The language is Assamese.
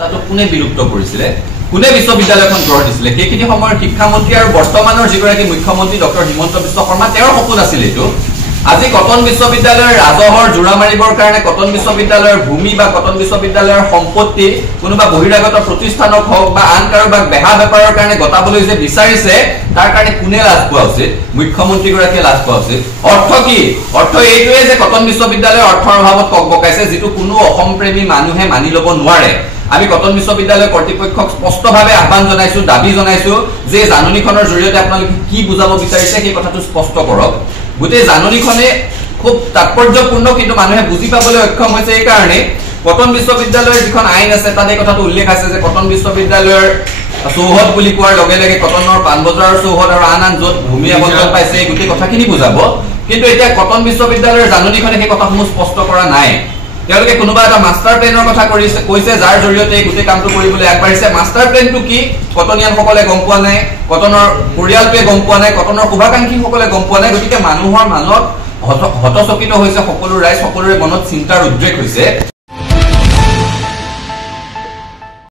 তাতো কোনে বিলুপ্ত কৰিছিলে কোনে বিশ্ববিদ্যালয়খন গঢ় দিছিলে সেইখিনি সময়ৰ শিক্ষামন্ত্ৰী আৰু বৰ্তমানৰ যিগৰাকী মুখ্যমন্ত্ৰী ডক্টৰ হিমন্ত বিশ্ব শৰ্মা তেওঁৰ সপোন আছিল এটো আজি কটন বিশ্ববিদ্যালয়ৰ ৰাজহৰ জোৰা মাৰিবৰ কাৰণে কটন বিশ্ববিদ্যালয়ৰ ভূমি বা কটন বিশ্ববিদ্যালয়ৰ সম্পত্তি কোনোবা বহিৰাগত প্ৰতিষ্ঠানক হওক বা আন কাৰোবাক বেহা বেপাৰৰ কাৰণে গতাবলৈ যে বিচাৰিছে তাৰ কাৰণে কোনে লাজ পোৱা উচিত মুখ্যমন্ত্ৰী গৰাকীয়ে লাজ পোৱা উচিত অৰ্থ কি অৰ্থ এইটোৱে যে কটন বিশ্ববিদ্যালয়ৰ অৰ্থৰ অভাৱত ককবকাইছে যেটো কোনো অসম প্ৰেমী মানুহে মানি ল'ব নোৱাৰে আমি কটন বিশ্ববিদ্যালয় কৰ্তৃপক্ষক স্পষ্টভাৱে আহ্বান জনাইছো দাবী জনাইছো যে জাননীখনৰ জৰিয়তে আপোনালোকে কি বুজাব বিচাৰিছে সেই কথাটো স্পষ্ট কৰক গুটে জাননীখনে খুব তাৎপৰ্যপূৰ্ণ কিন্তু মানুহে বুজি পাবলৈ অক্ষম হৈছে এই কাৰণে কটন বিশ্ববিদ্যালয়ৰ যিখন আইন আছে তাতে কথাটো উল্লেখ আছে যে কটন বিশ্ববিদ্যালয়ৰ চৌহদ বুলি কোৱাৰ লগে লগে কটনৰ পানবজাৰৰ চৌহদ আৰু আন য'ত ভূমি আবণ্টন পাইছে এই গোটেই কথাখিনি বুজাব কিন্তু এতিয়া কটন বিশ্ববিদ্যালয়ৰ জাননীখনে সেই কথাসমূহ স্পষ্ট কৰা নাই তেওঁলোকে কোনোবা এটা মাষ্টাৰ প্লেনৰ কথা কৈছে যাৰ জৰিয়তে গোটেই কামটো কৰিবলৈ আগবাঢ়িছে মাষ্টাৰ প্লেনটো কি কটনিয়ানসকলে গম পোৱা নাই কটনৰ পৰিয়ালটোৱে গম পোৱা নাই কটনৰ শুভাকাংক্ষীসকলে গম পোৱা নাই গতিকে মানুহৰ মনত হতচকিত হৈছে সকলো ৰাইজ সকলোৰে মনত চিন্তাৰ উদ্ৰেক হৈছে